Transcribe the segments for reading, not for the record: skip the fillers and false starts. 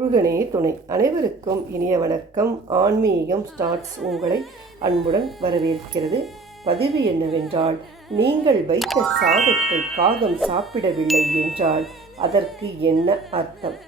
முருகனே துணை. அனைவருக்கும் இனிய வணக்கம். ஆன்மீகம் ஸ்டார்ட்ஸ் உங்களை அன்புடன் வரவேற்கிறது. பதிவு என்னவென்றால், நீங்கள் வைத்த சாதத்தை காகம் சாப்பிடவில்லை என்றால் அதற்கு என்ன அர்த்தம்?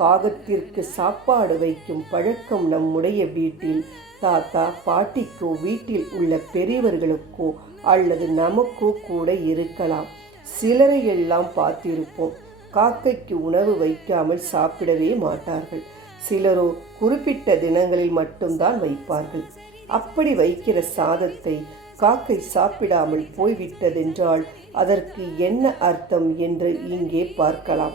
காகத்திற்கு சாப்பாடு வைக்கும் பழக்கம் நம்முடைய வீட்டில் தாத்தா பாட்டிக்கோ வீட்டில் உள்ள பெரியவர்களுக்கோ அல்லது நமக்கோ கூட இருக்கலாம். சிலரையெல்லாம் பார்த்திருப்போம். காக்கைக்கு உணவு வைக்காமல் சாப்பிடவே மாட்டார்கள். சிலரோ குறிப்பிட்ட தினங்களில் மட்டும்தான் வைப்பார்கள். அப்படி வைக்கிற சாதத்தை காக்கை சாப்பிடாமல் போய்விட்டதென்றால் அதற்கு என்ன அர்த்தம் என்று இங்கே பார்க்கலாம்.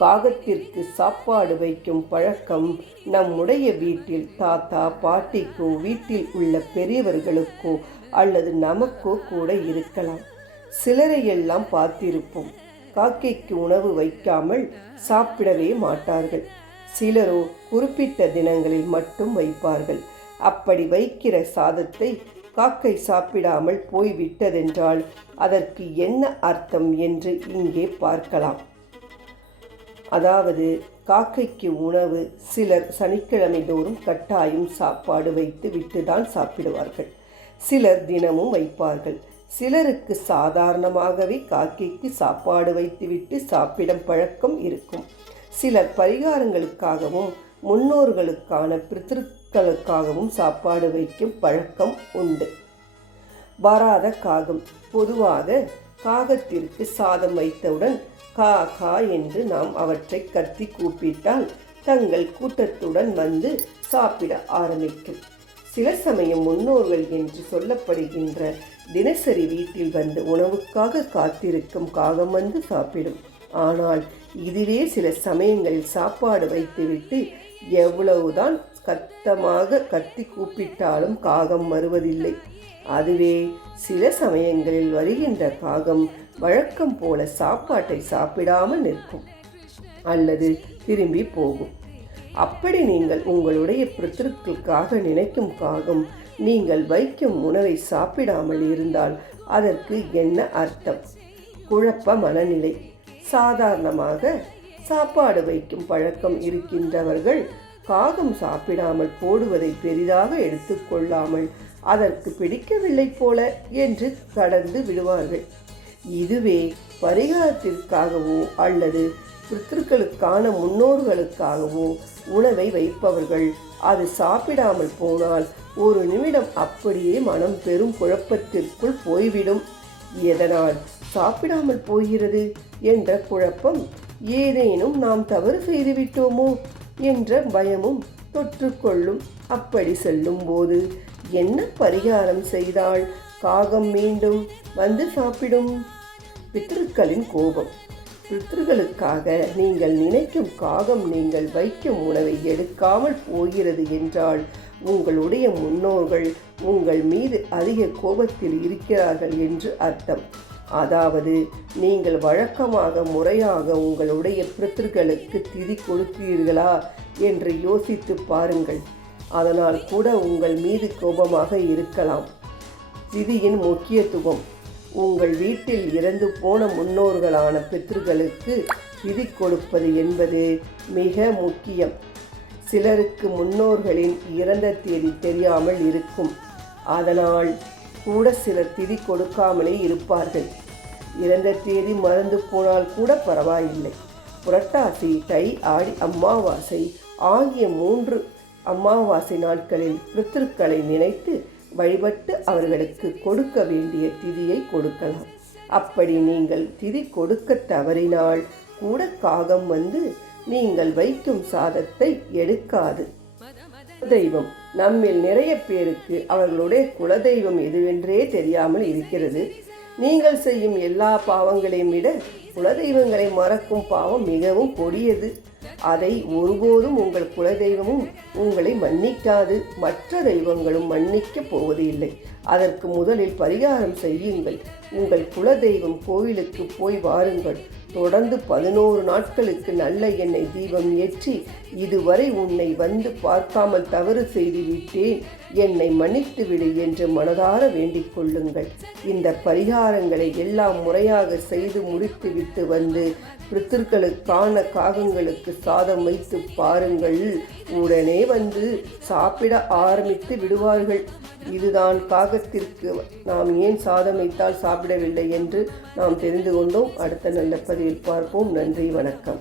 காகத்திற்கு சாப்பாடு வைக்கும் பழக்கம் நம்முடைய வீட்டில் தாத்தா பாட்டிக்கோ வீட்டில் உள்ள பெரியவர்களுக்கோ அல்லது நமக்கோ கூட இருக்கலாம். சிலரையெல்லாம் பார்த்திருப்போம். காக்கைக்கு உணவு வைக்காமல் சாப்பிடவே மாட்டார்கள். சிலரோ குறிப்பிட்ட தினங்களில் மட்டும் வைப்பார்கள். அப்படி வைக்கிற சாதத்தை காக்கை சாப்பிடாமல் போய்விட்டதென்றால் அதற்கு என்ன அர்த்தம் என்று இங்கே பார்க்கலாம். அதாவது, காக்கைக்கு உணவு சிலர் சனிக்கிழமை தோறும் கட்டாயம் சாப்பாடு வைத்து விட்டுதான் சாப்பிடுவார்கள். சிலர் தினமும் வைப்பார்கள். சிலருக்கு சாதாரணமாகவே காக்கைக்கு சாப்பாடு வைத்துவிட்டு சாப்பிடும் பழக்கம் இருக்கும். சிலர் பரிகாரங்களுக்காகவும் முன்னோர்களுக்கான பித்ருக்களுக்காகவும் சாப்பாடு வைக்கும் பழக்கம் உண்டு. வராத காகம். பொதுவாக காகத்திற்கு சாதம் வைத்தவுடன் கா கா என்று நாம் அவற்றை கத்தி கூப்பிட்டால் தங்கள் கூட்டத்துடன் வந்து சாப்பிட ஆரம்பிக்கும். சில சமயம் முன்னோர்கள் என்று சொல்லப்படுகின்ற தினசரி வீட்டில் வந்து உணவுக்காக காத்திருக்கும் காகம் வந்து சாப்பிடும். ஆனால் இதுவே சில சமயங்களில் சாப்பாடு வைத்துவிட்டு எவ்வளவுதான் சத்தமாக கத்தி கூப்பிட்டாலும் காகம் வருவதில்லை. அதுவே சில சமயங்களில் வருகின்ற காகம் வழக்கம் போல சாப்பாட்டை சாப்பிடாமல் நிற்கும் அல்லது திரும்பி போகும். அப்படி நீங்கள் உங்களுடைய பித்ருக்களுக்காக நினைக்கும் காகம் நீங்கள் வைக்கும் உணவை சாப்பிடாமல் இருந்தால் அதற்கு என்ன அர்த்தம்? குழப்ப மனநிலை. சாதாரணமாக சாப்பாடு வைக்கும் பழக்கம் இருக்கின்றவர்கள் காகம் சாப்பிடாமல் போடுவதை பெரிதாக எடுத்துக்கொள்ளாமல் அதற்கு பிடிக்கவில்லை போல என்று கடந்து விடுவார்கள். இதுவே பரிகாரத்திற்காகவோ அல்லது பித்ருக்களுக்கான முன்னோர்களுக்காகவோ உணவை வைப்பவர்கள் அது சாப்பிடாமல் போனால் ஒரு நிமிடம் அப்படியே மனம் பெரும் குழப்பத்திற்குள் போய்விடும். எதனால் சாப்பிடாமல் போகிறது என்ற குழப்பம், ஏதேனும் நாம் தவறு செய்துவிட்டோமோ என்ற பயமும் தொற்றுக்கொள்ளும். அப்படி செல்லும் போது என்ன பரிகாரம் செய்தால் காகம் மீண்டும் வந்து சாப்பிடும்? பித்ருக்களின் கோபம். பித்ருக்களுக்காக நீங்கள் நினைக்கும் காகம் நீங்கள் வைக்கும் உணவை எடுக்காமல் போகிறது என்றால் உங்களுடைய முன்னோர்கள் உங்கள் மீது அதிக கோபத்தில் இருக்கிறார்கள் என்று அர்த்தம். அதாவது, நீங்கள் வழக்கமாக முறையாக உங்களுடைய பித்ருக்களுக்கு திதி கொடுக்கிறீர்களா என்று யோசித்து பாருங்கள். அதனால் கூட உங்கள் மீது கோபமாக இருக்கலாம். திதியின் முக்கியத்துவம். உங்கள் வீட்டில் இறந்து போன முன்னோர்களான பித்ருக்களுக்கு திதி கொடுப்பது என்பது மிக முக்கியம். சிலருக்கு முன்னோர்களின் இறந்த தேதி தெரியாமல் இருக்கும். அதனால் கூட சிலர் திதி கொடுக்காமலே இருப்பார்கள். இறந்த தேதி மறந்து போனால் கூட பரவாயில்லை. புரட்டாசி, தை, ஆடி அமாவாசை ஆகிய 3 அமாவாசை நாட்களில் பித்ருக்களை நினைத்து வழிபட்டு அவர்களுக்கு கொடுக்க வேண்டிய திதியை கொடுக்கலாம். அப்படி நீங்கள் திதி கொடுக்க தவறினால் கூட காகம் வந்து நீங்கள் வைக்கும் சாதத்தை எடுக்காது. குலதெய்வம். நம்மில் நிறைய பேருக்கு அவர்களுடைய குலதெய்வம் எதுவென்றே தெரியாமல் இருக்கிறது. நீங்கள் செய்யும் எல்லா பாவங்களையும் விட குலதெய்வங்களை மறக்கும் பாவம் மிகவும் கொடியது. அதை ஒருபோதும் உங்கள் குலதெய்வமும் உங்களை மன்னிக்காது. மற்ற தெய்வங்களும் மன்னிக்கப் போவது இல்லை. அதற்கு முதலில் பரிகாரம் செய்யுங்கள். உங்கள் குலதெய்வம் கோவிலுக்கு போய் வாருங்கள். தொடர்ந்து 11 நாட்களுக்கு நல்ல எண்ணெய் தீபம் ஏற்றி, இதுவரை உன்னை வந்து பார்க்காமல் தவறு செய்து விட்டேன், என்னை மன்னித்து விடு என்று மனதார வேண்டிக் கொள்ளுங்கள். இந்த பரிகாரங்களை எல்லாம் முறையாக செய்து முடித்துவிட்டு வந்து பித்ருக்களுக்கான காகங்களுக்கு சாதம் வைத்து பாருங்கள். உடனே வந்து சாப்பிட ஆரம்பித்து விடுவார்கள். இதுதான் காகத்திற்கு நாம் ஏன் சாதம் வைத்தால் சாப்பிடவில்லை என்று நாம் தெரிந்து கொண்டோம். அடுத்த நல்ல பதிவில் பார்ப்போம். நன்றி, வணக்கம்.